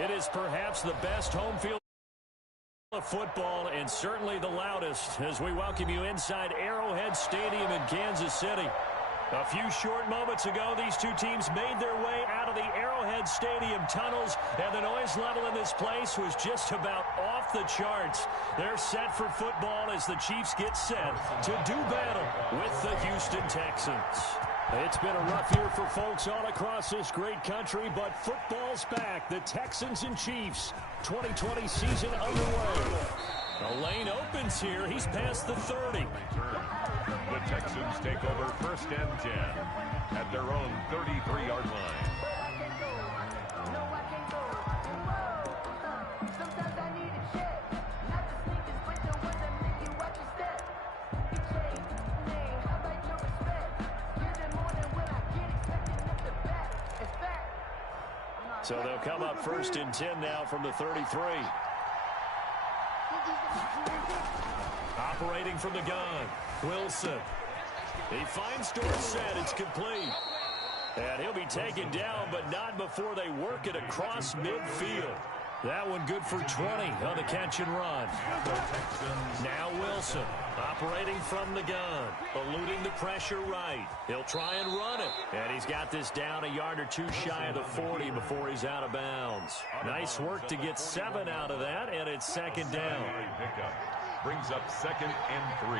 It is perhaps the best home field of football and certainly the loudest as we welcome you inside Arrowhead Stadium in Kansas City. A few short moments ago, these two teams made their way out of the Arrowhead Stadium tunnels, and the noise level in this place was just about off the charts. They're set for football as the Chiefs get set to do battle with the Houston Texans. It's been a rough year for folks all across this great country, but football's back. The Texans and Chiefs, 2020 season underway. The lane opens here. He's past the 30. The Texans take over 1st and 10 at their own 33-yard line. So they'll come up 1st and 10 now from the 33. Operating from the gun, Wilson. He finds Dorsett. It's complete. And he'll be taken down, but not before they work it across midfield. That one good for 20 on the catch and run. Now Wilson operating from the gun, eluding the pressure right. He'll try and run it. And he's got this down a yard or two shy of the 40 before he's out of bounds. Nice work to get 7 out of that, and it's 2nd down. Brings up 2nd and 3.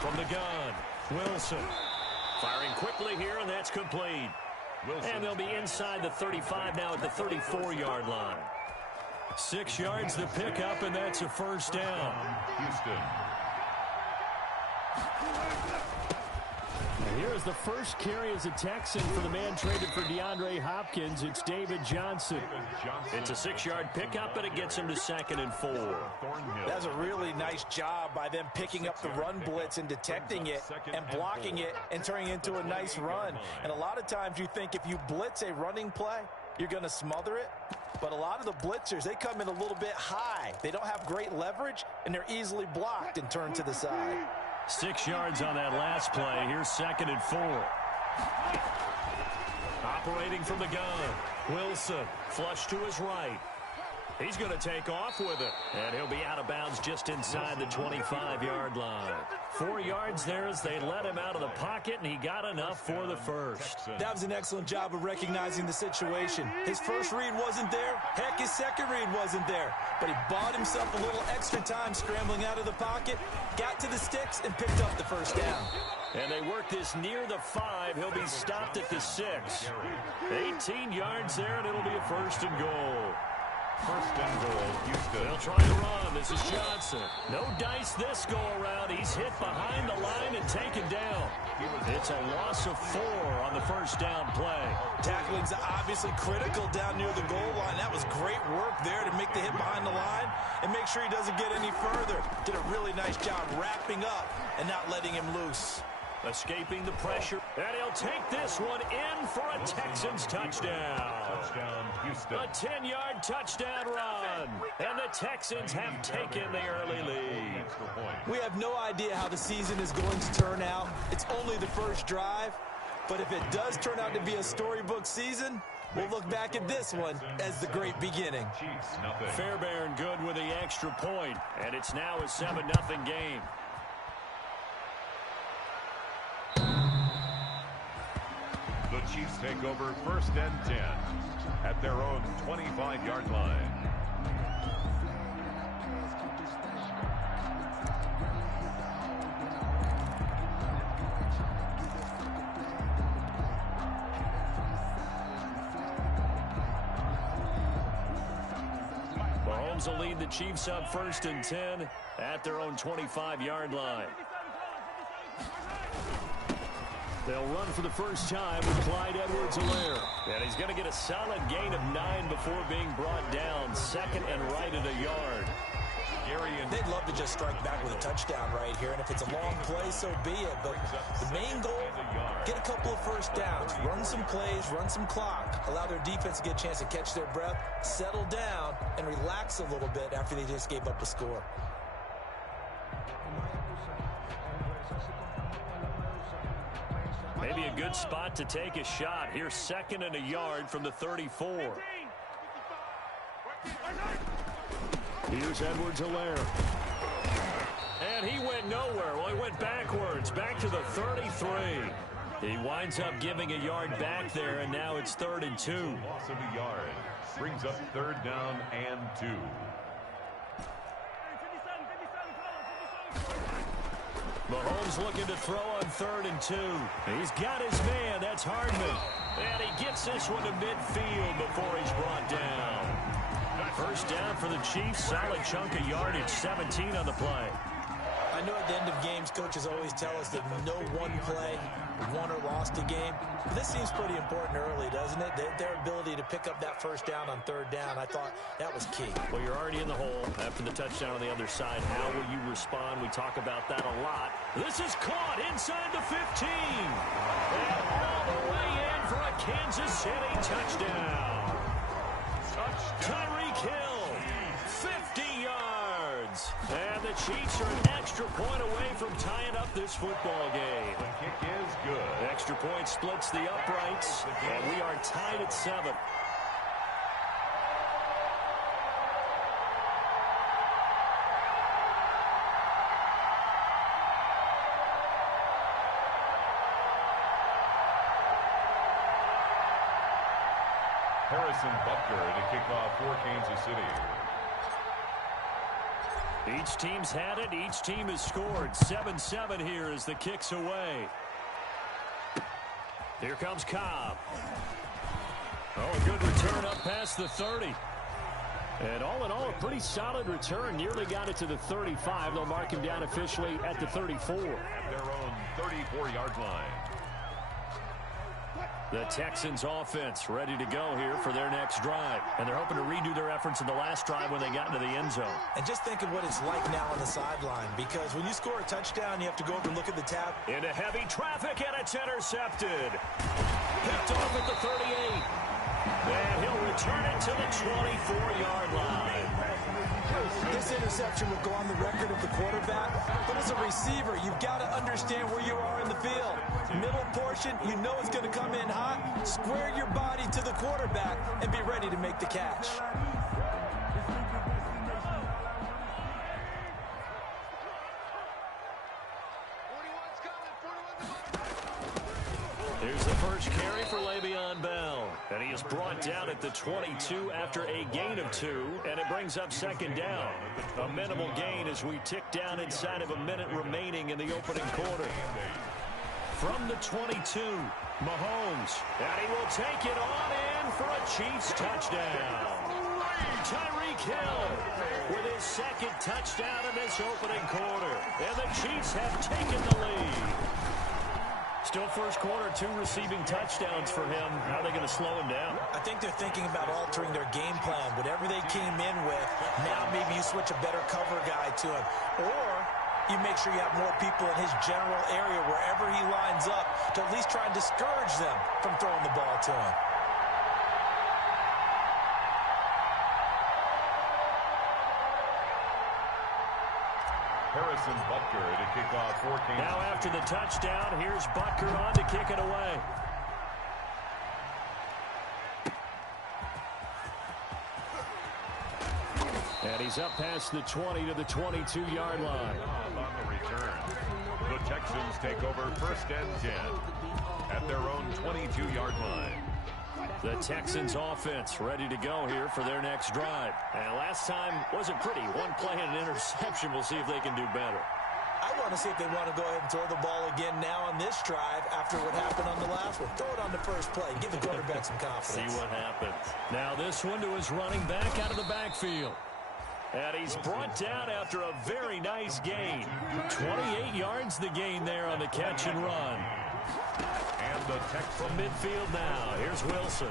From the gun, Wilson. Firing quickly here, and that's complete. And they'll be inside the 35 now at the 34-yard line. 6 yards to pick up, and that's a 1st down. Houston. Here's the first carry as a Texan for the man traded for DeAndre Hopkins. It's David Johnson. It's a 6-yard pickup, and it gets him to 2nd and 4. That's a really nice job by them picking up the run blitz and detecting it and blocking it and turning it into a nice run. And a lot of times you think if you blitz a running play, you're going to smother it. But a lot of the blitzers, they come in a little bit high. They don't have great leverage, and they're easily blocked and turned to the side. 6 yards on that last play. Here's 2nd and 4. Operating from the gun, Wilson, flush to his right. He's going to take off with it, and he'll be out of bounds just inside the 25-yard line. 4 yards there as they let him out of the pocket, and he got enough for the first. That was an excellent job of recognizing the situation. His first read wasn't there. Heck, his second read wasn't there. But he bought himself a little extra time scrambling out of the pocket, got to the sticks, and picked up the 1st down. And they work this near the 5. He'll be stopped at the 6. 18 yards there, and it'll be a 1st and goal. 1st and goal, Houston. They'll try to run. This is Johnson. No dice this go-around. He's hit behind the line and taken down. It's a loss of 4 on the 1st down play. Tackling's obviously critical down near the goal line. That was great work there to make the hit behind the line and make sure he doesn't get any further. Did a really nice job wrapping up and not letting him loose. Escaping the pressure, and he'll take this one in for a Texans touchdown. Touchdown, Houston. A 10-yard touchdown run, and the Texans have taken the early lead. We have no idea how the season is going to turn out. It's only the first drive, but if it does turn out to be a storybook season, we'll look back at this one as the great beginning. Fairbairn good with the extra point, and it's now a 7-0 game. The Chiefs take over 1st and 10 at their own 25-yard line. Mahomes will lead the Chiefs up 1st and 10 at their own 25-yard line. They'll run for the first time with Clyde Edwards-Helaire. And he's going to get a solid gain of 9 before being brought down. 2nd and right at a yard. They'd love to just strike back with a touchdown right here. And if it's a long play, so be it. But the main goal, get a couple of first downs. Run some plays, run some clock. Allow their defense to get a chance to catch their breath, settle down, and relax a little bit after they just gave up a score. Maybe a good spot to take a shot. Here's 2nd and a yard from the 34. Here's Edwards-Helaire. And he went nowhere. Well, he went backwards, back to the 33. He winds up giving a yard back there, and now it's 3rd and 2. Loss of a yard brings up 3rd down and 2. Mahomes looking to throw on 3rd and 2. He's got his man. That's Hardman. And he gets this one to midfield before he's brought down. 1st down for the Chiefs. Solid chunk of yardage. 17 on the play. I know at the end of games, coaches always tell us that no one play won or lost a game. But this seems pretty important early, doesn't it? Their ability to pick up that 1st down on 3rd down, I thought that was key. Well, you're already in the hole after the touchdown on the other side. How will you respond? We talk about that a lot. This is caught inside the 15. And all the way in for a Kansas City touchdown. Tyreek Hill, 50 yards. And the Chiefs are an extra point away from tying up this football game. The kick is good. Extra point splits the uprights, and we are tied at 7. Harrison Butker to kick off for Kansas City. Each team's had it. Each team has scored. 7-7 here as the kick's away. Here comes Cobb. Oh, a good return up past the 30. And all in all, a pretty solid return. Nearly got it to the 35. They'll mark him down officially at the 34. At their own 34-yard line. The Texans offense ready to go here for their next drive. And they're hoping to redo their efforts in the last drive when they got into the end zone. And just think of what it's like now on the sideline, because when you score a touchdown, you have to go over and look at the tab. Into heavy traffic, and it's intercepted. Picked off at the 38. And he'll return it to the 24-yard line. This interception will go on the record of the quarterback, but as a receiver, you've got to understand where you are in the field. Middle portion, you know it's going to come in hot. Square your body to the quarterback and be ready to make the catch. Here's the first carry for Le'Veon Bell. And he is brought down at the 22 after a gain of 2. And it brings up 2nd down. A minimal gain as we tick down inside of a minute remaining in the opening quarter. From the 22, Mahomes. And he will take it on in for a Chiefs touchdown. Tyreek Hill with his 2nd touchdown in this opening quarter. And the Chiefs have taken the lead. Still first quarter, 2 receiving touchdowns for him. How are they going to slow him down? I think they're thinking about altering their game plan. Whatever they came in with, now maybe you switch a better cover guy to him. Or you make sure you have more people in his general area wherever he lines up to at least try and discourage them from throwing the ball to him. Harrison Butker to kick off for Kansas. Now after the touchdown, here's Butker on to kick it away. And he's up past the 20 to the 22-yard line. On the return, the Texans take over 1st and 10 at their own 22-yard line. The Texans offense ready to go here for their next drive. And last time wasn't pretty. One play and an interception. We'll see if they can do better. I want to see if they want to go ahead and throw the ball again now on this drive after what happened on the last one. Throw it on the first play. Give the quarterback some confidence. See what happens. Now this one to his running back out of the backfield. And he's brought down after a very nice gain. 28 yards the gain there on the catch and run. And the Texans from midfield now. Here's Wilson.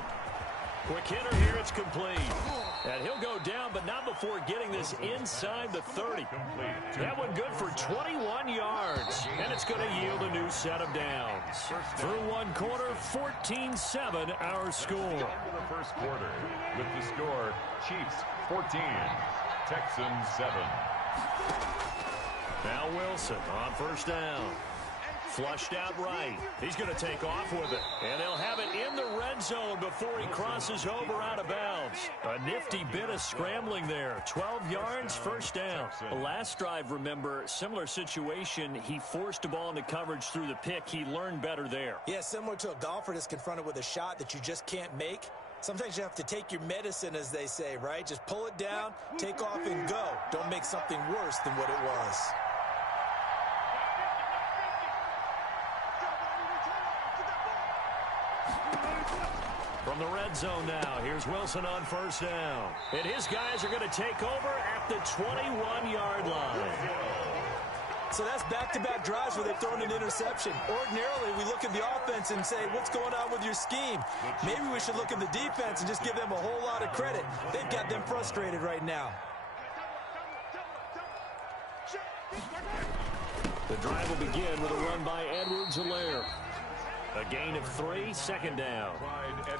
Quick hitter here. It's complete. And he'll go down, but not before getting this inside the 30. That one good for 21 yards. And it's going to yield a new set of downs. Through one quarter, 14-7 our score. Into the first quarter with the score, Chiefs 14, Texans 7. Now Wilson on 1st down. Flushed out right. He's going to take off with it. And they'll have it in the red zone before he crosses over out of bounds. A nifty bit of scrambling there. 12 yards, first down. The last drive, remember, similar situation. He forced the ball into coverage through the pick. He learned better there. Yeah, similar to a golfer that's confronted with a shot that you just can't make. Sometimes you have to take your medicine, as they say, right? Just pull it down, take off, and go. Don't make something worse than what it was. From the red zone now, here's Wilson on first down. And his guys are going to take over at the 21-yard line. So that's back-to-back drives where they've thrown an interception. Ordinarily, we look at the offense and say, what's going on with your scheme? Maybe we should look at the defense and just give them a whole lot of credit. They've got them frustrated right now. The drive will begin with a run by Edwards-Helaire. A gain of 3, second down.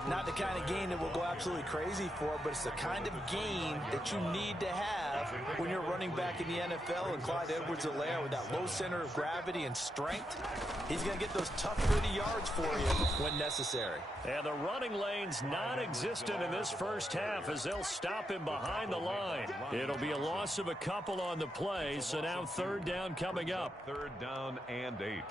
Not the kind of gain that we'll go absolutely crazy for, but it's the kind of gain that you need to have when you're running back in the NFL. And Clyde Edwards-Helaire, with that low center of gravity and strength, he's going to get those tough, gritty yards for you when necessary. And the running lane's non-existent in this first half as they'll stop him behind the line. It'll be a loss of a couple on the play, so now third down coming up. Third down and 8.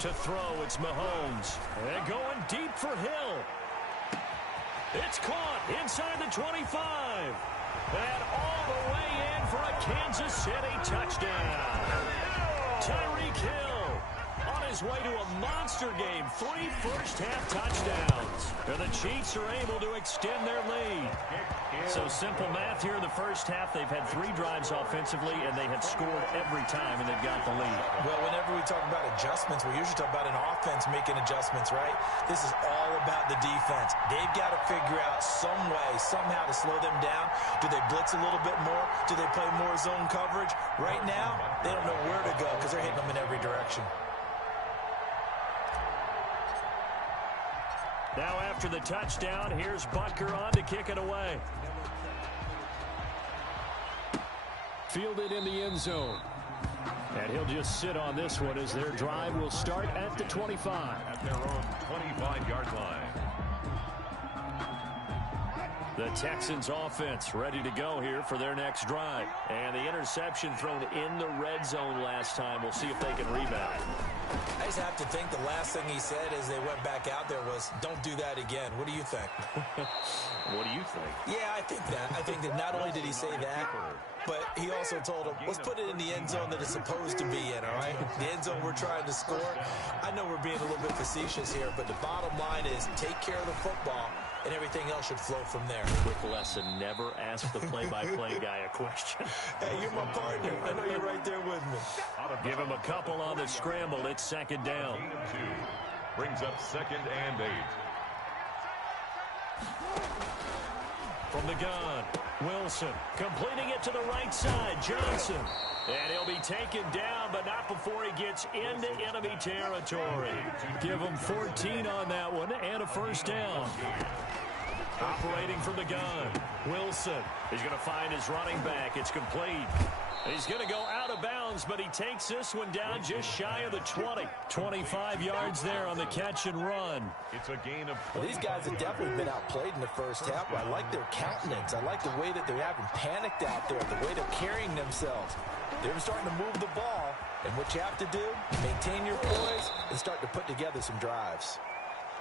To throw, it's Mahomes. And going deep for Hill. It's caught inside the 25. And all the way in for a Kansas City touchdown. Tyreek Hill on his way to a monster game. 3 first-half touchdowns. And the Chiefs are able to extend their lead. So simple math here in the first half. They've had 3 drives offensively, and they have scored every time, and they've got the lead. Well, whenever we talk about adjustments, we usually talk about an offense making adjustments, right? This is all about the defense. They've got to figure out some way, somehow to slow them down. Do they blitz a little bit more? Do they play more zone coverage? Right now, they don't know where to go because they're hitting them in every direction. Now after the touchdown, here's Butker on to kick it away. Fielded in the end zone. And he'll just sit on this one as their drive will start at the 25. At their own 25-yard line. The Texans offense ready to go here for their next drive. And the interception thrown in the red zone last time. We'll see if they can rebound. I just have to think the last thing he said as they went back out there was, don't do that again. What do you think? What do you think? Yeah, I think that. I think that not only did he say that, but he also told him, let's put it in the end zone that it's supposed to be in, all right? The end zone we're trying to score. I know we're being a little bit facetious here, but the bottom line is take care of the football, and everything else should flow from there. Quick lesson, never ask the play-by-play guy a question. Hey, you're my partner. I know you're right there with me. Give him a couple on the scramble. It's second down. 2 brings up second and 8. From the gun, Wilson completing it to the right side. Johnson. And he'll be taken down, but not before he gets into enemy territory. Give him 14 on that one and a first down. Operating from the gun, Wilson. He's going to find his running back. It's complete. He's going to go out of bounds, but he takes this one down just shy of the 20. 25 yards there on the catch and run. It's a gain of 20. These guys have definitely been outplayed in the first half, but I like their countenance. I like the way that they haven't panicked out there, the way they're carrying themselves. They're starting to move the ball, and what you have to do, maintain your poise and start to put together some drives.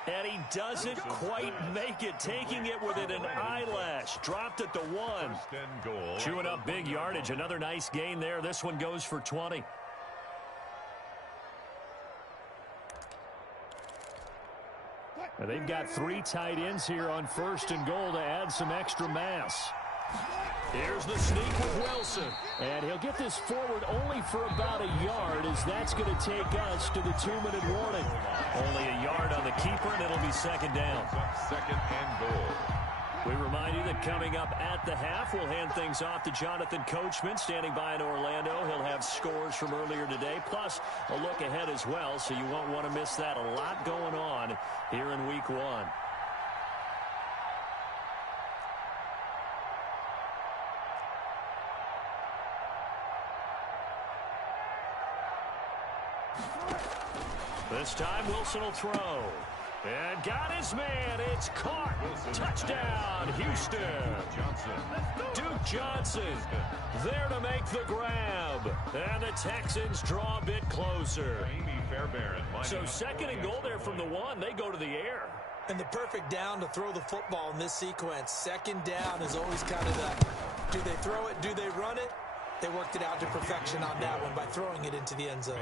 And he doesn't quite make it, taking it within an eyelash. Dropped at the 1. Chewing up big yardage. Another nice gain there. This one goes for 20. And they've got 3 tight ends here on first and goal to add some extra mass. Here's the sneak with Wilson. And he'll get this forward only for about a yard, as that's going to take us to the 2-minute warning. Only a yard on the keeper, and it'll be second down. Second and goal. We remind you that coming up at the half, we'll hand things off to Jonathan Coachman, standing by in Orlando. He'll have scores from earlier today, plus a look ahead as well, so you won't want to miss that. A lot going on here in Week 1. This time, Wilson will throw. And got his man. It's caught. Touchdown, Houston. Duke Johnson there to make the grab. And the Texans draw a bit closer. So second and goal there from the 1. They go to the air. And the perfect down to throw the football in this sequence. Second down is always kind of that. Do they throw it? Do they run it? They worked it out to perfection on that one by throwing it into the end zone.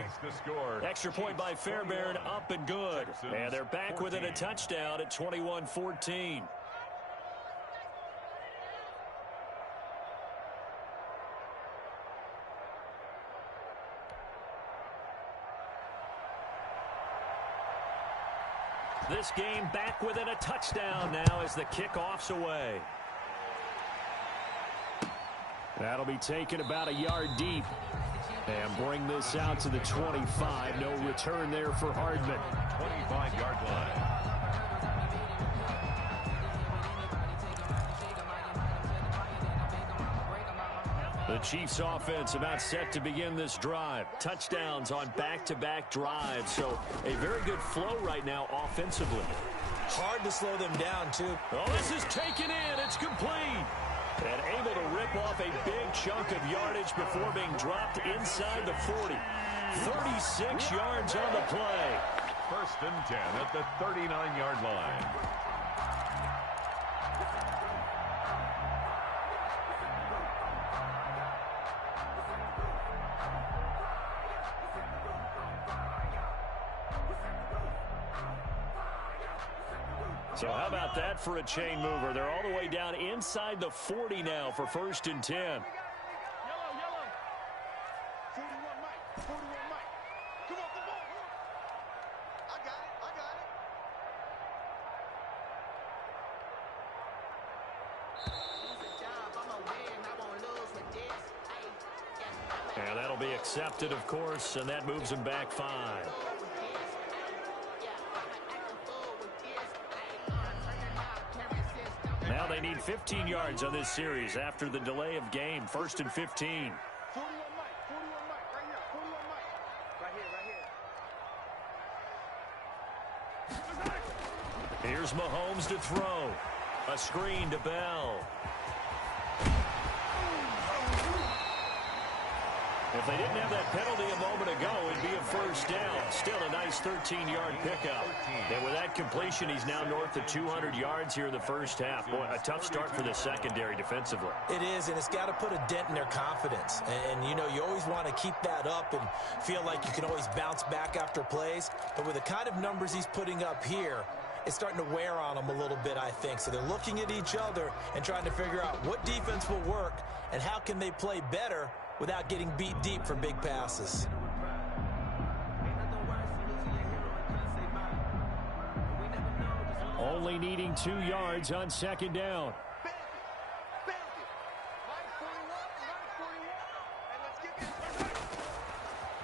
Extra point by Fairbairn, up and good. And they're back within a touchdown at 21-14. This game back within a touchdown now as the kickoff's away. That'll be taken about a yard deep. And bring this out to the 25. No return there for Hardman. 25-yard line. The Chiefs offense about set to begin this drive. Touchdowns on back-to-back drives. So a very good flow right now offensively. Hard to slow them down, too. Oh, this is taken in. It's complete. And able to rip off a big chunk of yardage before being dropped inside the 40. 36 yards on the play. First and 10 at the 39-yard line. So how about that for a chain mover? They're all the way down inside the 40 now for first and 10. Yellow. 41 Mike. 41 Mike. Come on. I got it. And that'll be accepted, of course, and that moves him back 5. Now they need 15 yards on this series after the delay of game. First and 15. 41 Mike. 41 Mike. Right here. 41 Mike. Right here. Here's Mahomes to throw. A screen to Bell. If they didn't have that penalty a moment ago, it'd be a first down. Still a nice 13-yard pickup. And with that completion, he's now north of 200 yards here in the first half. Boy, a tough start for the secondary defensively. It is, and it's got to put a dent in their confidence. And you know, you always want to keep that up and feel like you can always bounce back after plays. But with the kind of numbers he's putting up here, it's starting to wear on them a little bit, I think. So they're looking at each other and trying to figure out what defense will work and how can they play better without getting beat deep for big passes. Only needing 2 yards on second down.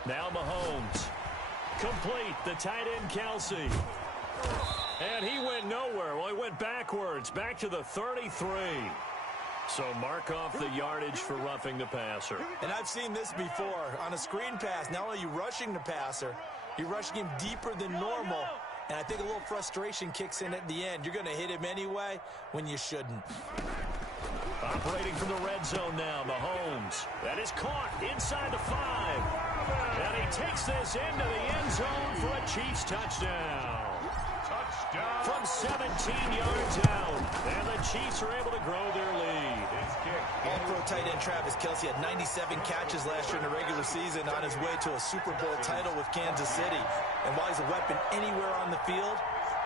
Now Mahomes. Complete. The tight end, Kelsey. And he went nowhere. Well, he went backwards. Back to the 33. So mark off the yardage for roughing the passer. And I've seen this before. On a screen pass, not only are you rushing the passer, you're rushing him deeper than normal. And I think a little frustration kicks in at the end. You're going to hit him anyway when you shouldn't. Operating from the red zone now, Mahomes. That is caught inside the 5. And he takes this into the end zone for a Chiefs touchdown. From 17 yards out. And the Chiefs are able to grow their lead. All-pro tight end Travis Kelce had 97 catches last year in the regular season on his way to a Super Bowl title with Kansas City. And while he's a weapon anywhere on the field,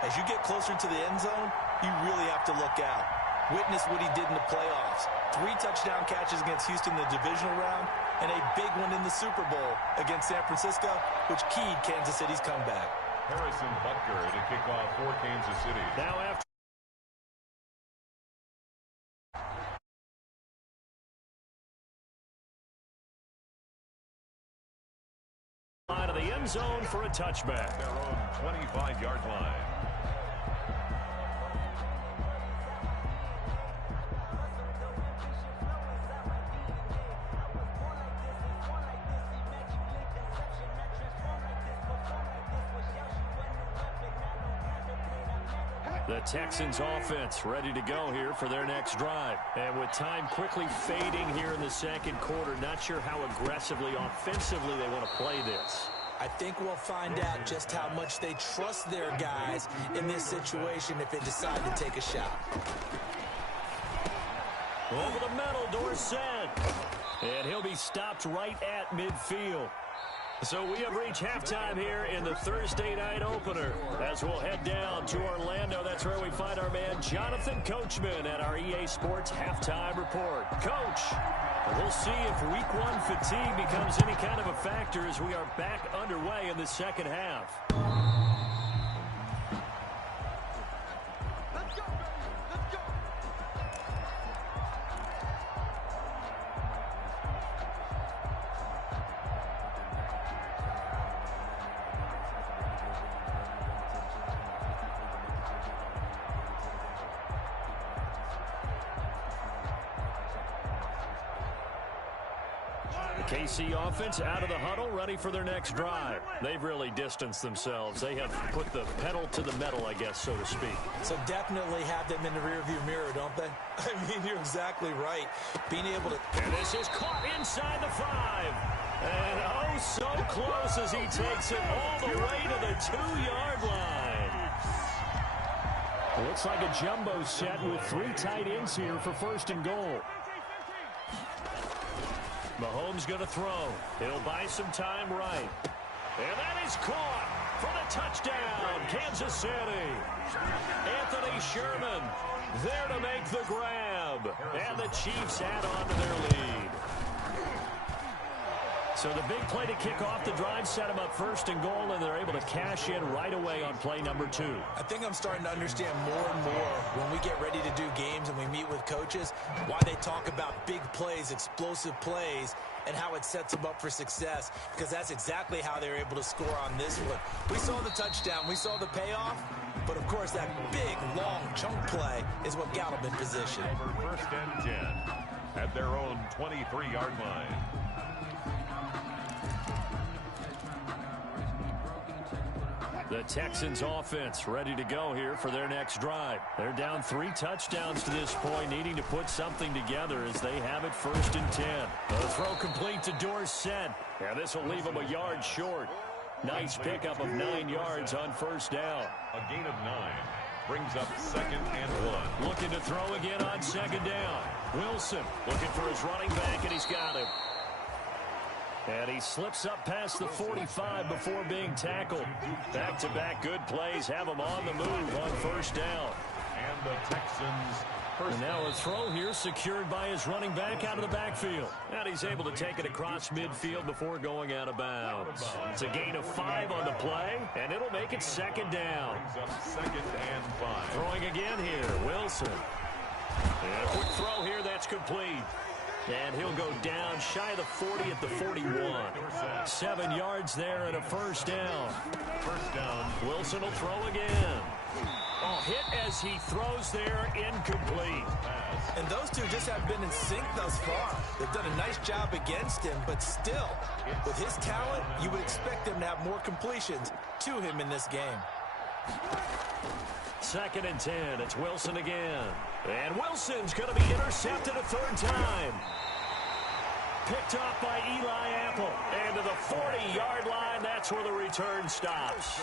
as you get closer to the end zone, you really have to look out. Witness what he did in the playoffs. 3 touchdown catches against Houston in the divisional round, and a big one in the Super Bowl against San Francisco, which keyed Kansas City's comeback. Harrison Butker to kick off for Kansas City. Now after end zone for a touchback. Their own 25-yard line. The Texans offense ready to go here for their next drive. And with time quickly fading here in the second quarter, not sure how aggressively, offensively they want to play this. I think we'll find out just how much they trust their guys in this situation if they decide to take a shot. Over the middle, Dorsett. And he'll be stopped right at midfield. So we have reached halftime here in the Thursday night opener. As we'll head down to Orlando, that's where we find our man Jonathan Coachman at our EA Sports Halftime Report. Coach, we'll see if Week 1 fatigue becomes any kind of a factor as we are back underway in the second half. Let's go, baby. Let's go. KC offense out of the huddle, ready for their next drive. They've really distanced themselves. They have put the pedal to the metal, I guess, so to speak. So definitely have them in the rearview mirror, don't they? I mean, you're exactly right. Being able to... And this is caught inside the 5. And oh, so close as he takes it all the way to the 2-yard line. Looks like a jumbo set with 3 tight ends here for first and goal. Mahomes going to throw. He'll buy some time right. And that is caught for the touchdown, Kansas City. Anthony Sherman there to make the grab. And the Chiefs add on to their lead. So the big play to kick off the drive set them up first and goal, and they're able to cash in right away on play number 2. I think I'm starting to understand more and more when we get ready to do games and we meet with coaches why they talk about big plays, explosive plays, and how it sets them up for success, because that's exactly how they're able to score on this one. We saw the touchdown. We saw the payoff. But, of course, that big, long chunk play is what got them in position. Over first and 10 at their own 23-yard line. The Texans offense ready to go here for their next drive. They're down 3 touchdowns to this point, needing to put something together as they have it first and 10. The throw complete to Dorsett. Yeah, this will leave them a yard short. Nice pickup of 9 yards on first down. A gain of 9 brings up second and 1. Looking to throw again on second down. Wilson looking for his running back, and he's got him. And he slips up past the 45 before being tackled. Back-to-back good plays have him on the move on first down. And the Texans And now a throw here secured by his running back out of the backfield. And he's able to take it across midfield before going out of bounds. It's a gain of 5 on the play, and it'll make it second down. Second and 5. Throwing again here, Wilson. And a quick throw here, that's complete. And he'll go down shy of the 40 at the 41. 7 yards there and a first down. First down. Wilson will throw again. Oh, hit as he throws there, incomplete. And those two just have been in sync thus far. They've done a nice job against him, but still, with his talent, you would expect them to have more completions to him in this game. Second and 10. It's Wilson again. And Wilson's going to be intercepted a third time. Picked off by Eli Apple. And to the 40-yard line, that's where the return stops.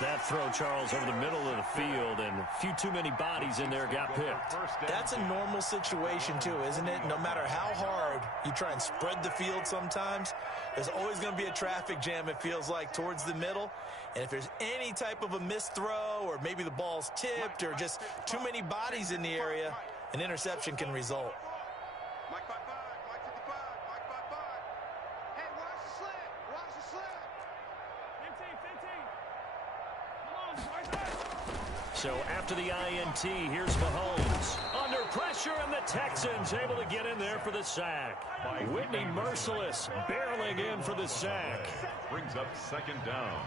That throw, Charles, over the middle of the field, and a few too many bodies in there got picked. That's a normal situation, too, isn't it? No matter how hard you try and spread the field sometimes, there's always going to be a traffic jam, it feels like, towards the middle. And if there's any type of a missed throw, or maybe the ball's tipped, or just too many bodies in the area, an interception can result. Mike 5-5, Mike 55, Mike 5-5. Hey, watch the slant, watch the slant. 15. Come on, right there. So after the INT, here's Mahomes. Under pressure, and the Texans able to get in there for the sack. Whitney Merciless barreling in for the sack. Brings up second down.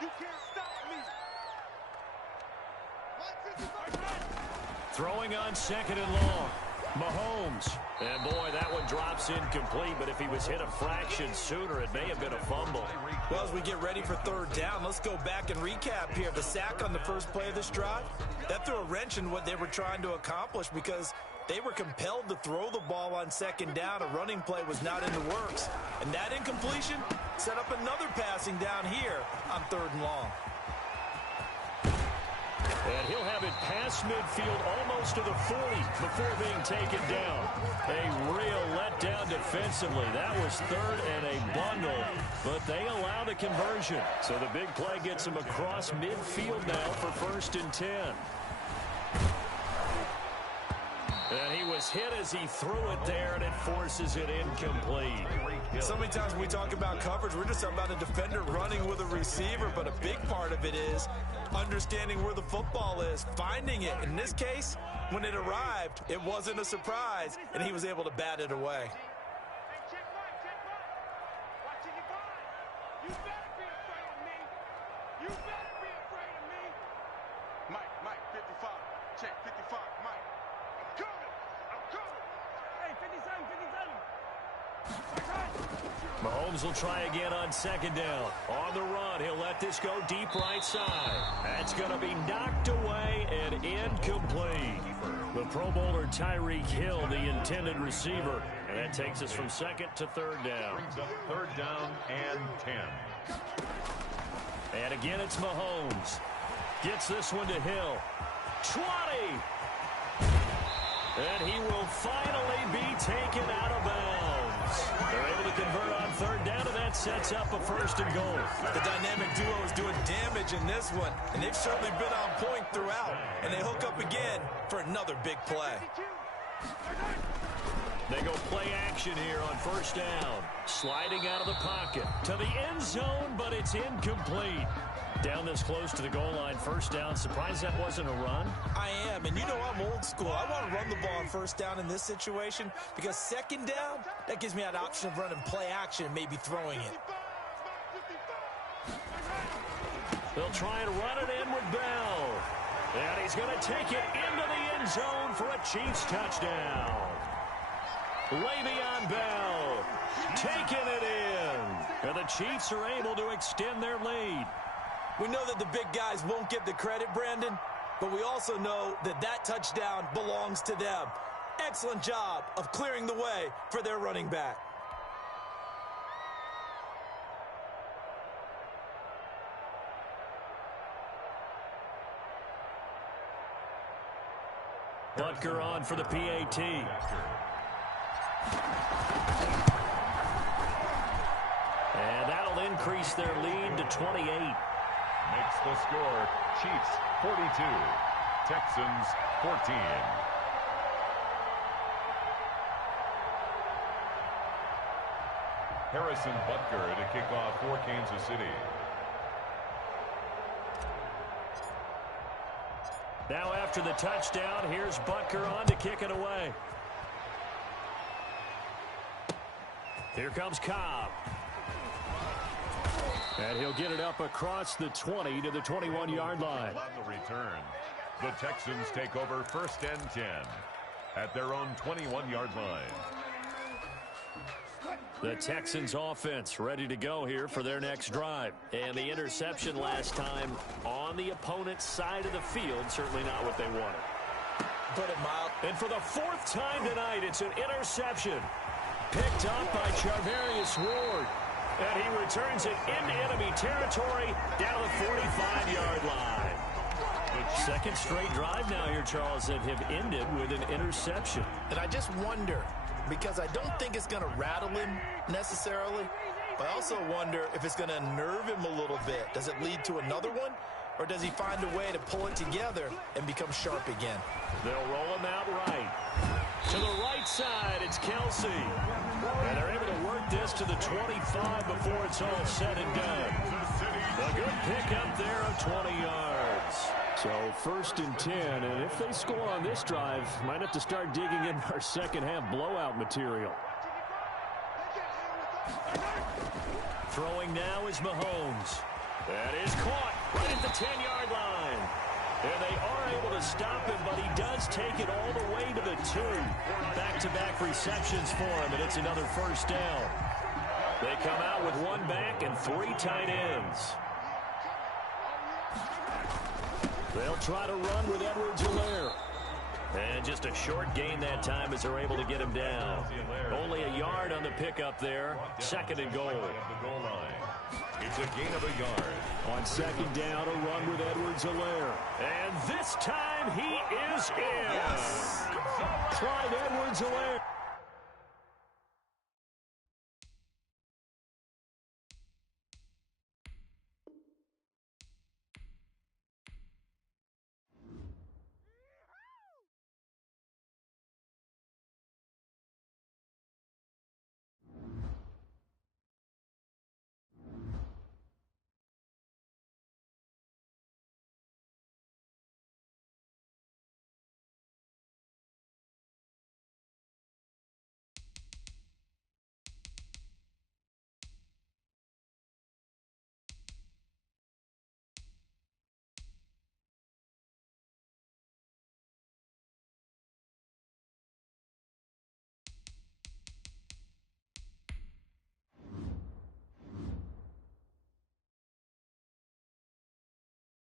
You can't stop me. Throwing on second and long. Mahomes. And boy, that one drops incomplete, but if he was hit a fraction sooner, it may have been a fumble. Well, as we get ready for third down, let's go back and recap here. The sack on the first play of this drive, that threw a wrench in what they were trying to accomplish because they were compelled to throw the ball on second down. A running play was not in the works. And that incompletion set up another passing down here on third and long. And he'll have it past midfield almost to the 40 before being taken down. A real letdown defensively. That was third and a bundle, but they allow the conversion. So the big play gets him across midfield now for 1st and 10. And he was hit as he threw it there, and it forces it incomplete. So many times when we talk about coverage, we're just talking about a defender running with a receiver, but a big part of it is understanding where the football is, finding it. In this case, when it arrived, it wasn't a surprise, and he was able to bat it away. Mike, 55. Check, 55, Mike. I'm coming. Hey, 57. Mahomes will try again on second down. On the run, he'll let this go deep right side. That's going to be knocked away and incomplete. The Pro Bowler Tyreek Hill, the intended receiver. And that takes us from second to third down. Brings up third down and 10. And again, it's Mahomes. Gets this one to Hill. 20. And he will finally be taken out of bounds. They're able to convert on third down, and that sets up a 1st and goal. The dynamic duo is doing damage in this one, and they've certainly been on point throughout. And they hook up again for another big play. They go play action here on 1st down. Sliding out of the pocket to the end zone, but it's incomplete. Down this close to the goal line, 1st down. Surprised that wasn't a run? I am, and you know I'm old school. I want to run the ball on 1st down in this situation because 2nd down, that gives me that option of running play action and maybe throwing it. They'll try and run it in with Bell. And he's going to take it into the end zone for a Chiefs touchdown. Le'Veon Bell taking it in. And the Chiefs are able to extend their lead. We know that the big guys won't get the credit, Brandon, but we also know that that touchdown belongs to them. Excellent job of clearing the way for their running back. Butker on for the PAT. And that'll increase their lead to 28. Makes the score Chiefs 42, Texans 14. Harrison Butker to kick off for Kansas City. Now after the touchdown, here's Butker on to kick it away. Here comes Cobb. And he'll get it up across the 20 to the 21-yard line. On the return, the Texans take over 1st and 10 at their own 21-yard line. The Texans offense ready to go here for their next drive. And the interception last time on the opponent's side of the field, certainly not what they wanted. Put it mild. And for the 4th time tonight, it's an interception. Picked up by Charvarius Ward. And he returns it into enemy territory down to the 45-yard line. The 2nd straight drive now here, Charles, that have ended with an interception. And I just wonder, because I don't think it's going to rattle him necessarily, but I also wonder if it's going to nerve him a little bit. Does it lead to another one? Or does he find a way to pull it together and become sharp again? They'll roll him out right. To the right side, it's Kelsey. And they're able to work this to the 25 before it's all said and done. A good pick up there of 20 yards. downs. So 1st and 10, and if they score on this drive, might have to start digging in our second half blowout material. Throwing now is Mahomes. That is caught right at the 10-yard line. And they are able to stop him, but he does take it all the way to the 2. Back-to-back receptions for him, and it's another first down. They come out with 1 back and 3 tight ends. They'll try to run with Edwards-Helaire. And just a short gain that time as they're able to get him down. Only a yard on the pickup there. 2nd and goal. It's a gain of a yard. On 2nd down, a run with Edwards-Helaire. And this time he is in. Yes. Clyde Edwards-Helaire.